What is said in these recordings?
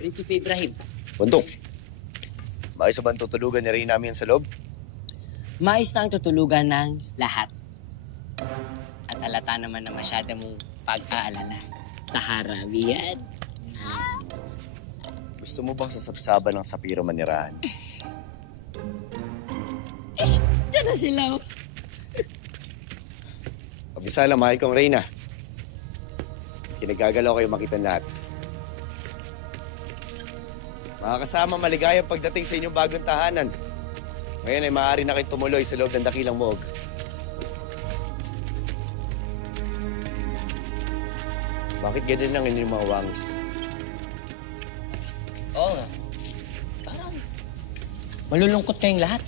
Prinsipe Ibrahim. Bundok, maayos ba ang tutulugan ni Reyna namin sa loob? Mais na ang tutulugan ng lahat. At halata naman na masyado mong pag-aalala sa harabian. Gusto mo bang sasabsaban ng sapiro manirahan? Diyan na sila. Pabisa lang, mahal kong Reyna. Kinagagalaw kayo makita lahat. Mga kasama, maligayang pagdating sa inyong bagong tahanan. Ngayon ay maaari na kayong tumuloy sa loob ng dakilang muog. Bakit ganyan ang inyong mga wangis? Oo nga. Parang malulungkot kayong lahat.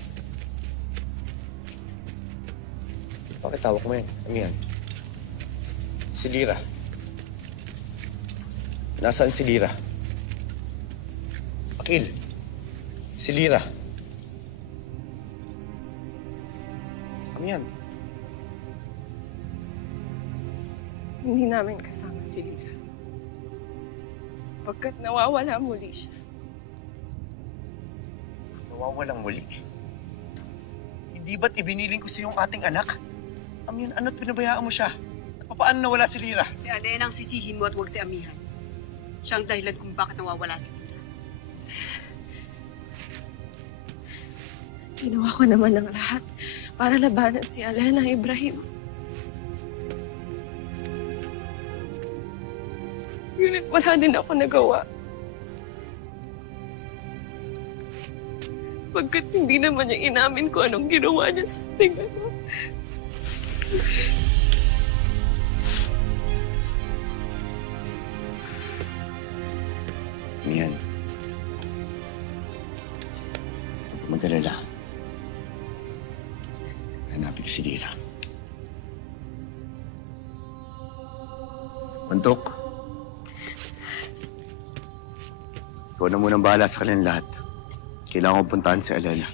Bakit tawag mo yan? Ano yan? Si Lira. Nasaan si Lira? Akil. Si Lira. Ano yan? Hindi namin kasama si Lira. Pagkat nawawala muli siya. Nawawalang muli. Hindi ba't ibiniling ko sa iyong ating anak? Amin, ano't pinabayaan mo siya? At paano nawala si Lira? Si Alena ang sisihin mo at huwag si Amihan. Siya ang dahilan kung bakit nawawala si Lira. Ginawa ko naman ng lahat para labanan si Alena Ibrahim. Ngunit wala din ako nagawa. Pagkat hindi naman niya inamin ko anong ginawa niya sa ating anak. Yan. Huwag ka mag-alala. Hanapin ko si Lira. Mantok. Ikaw na munang bahala sa kanilang lahat. Kailangan kong puntahan si Alena.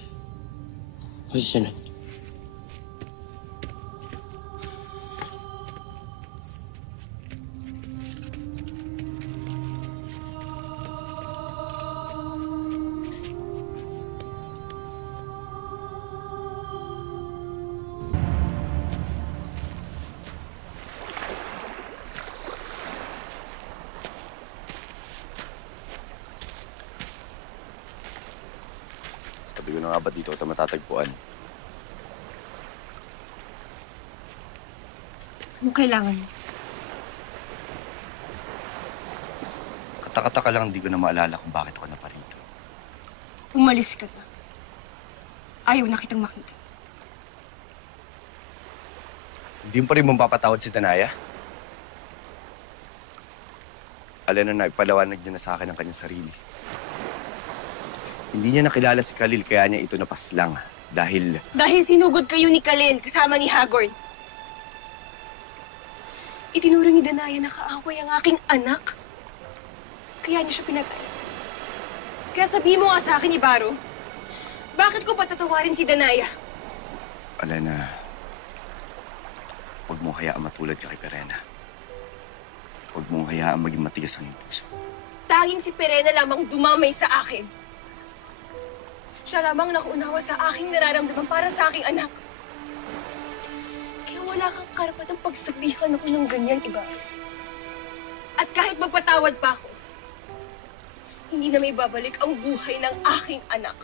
Hoy, sunod. Sabi ko na nga ba dito ito matatagpuan? Anong kailangan mo? Katakataka lang hindi ko na maalala kung bakit ako naparito. Umalis ka na. Ayaw na kitang makita. Hindi mo pa rin mapapatawad si Danaya? Alena na, ipalawanag niya na sa akin ang kanyang sarili. Hindi niya nakilala si Khalil kaya niya ito napaslang. Dahil sinugod kayo ni Khalil kasama ni Hagorn. Itinuro ni Danaya na kaaway ang aking anak. Kaya niya siya pinatay. Kaya sabihin mo nga sa akin, Ibaro, bakit ko patatawarin si Danaya? Alena, huwag mong hayaan matulad ka kay Perena. Huwag mong hayaan maging matigas ang iyong puso. Tanging si Perena lamang dumamay sa akin. Siya lamang nakuunawa sa aking nararamdaman para sa aking anak. Kaya wala kang karapatang pagsabihan ako ng ganyan, iba. At kahit magpatawad pa ako, hindi na may babalik ang buhay ng aking anak.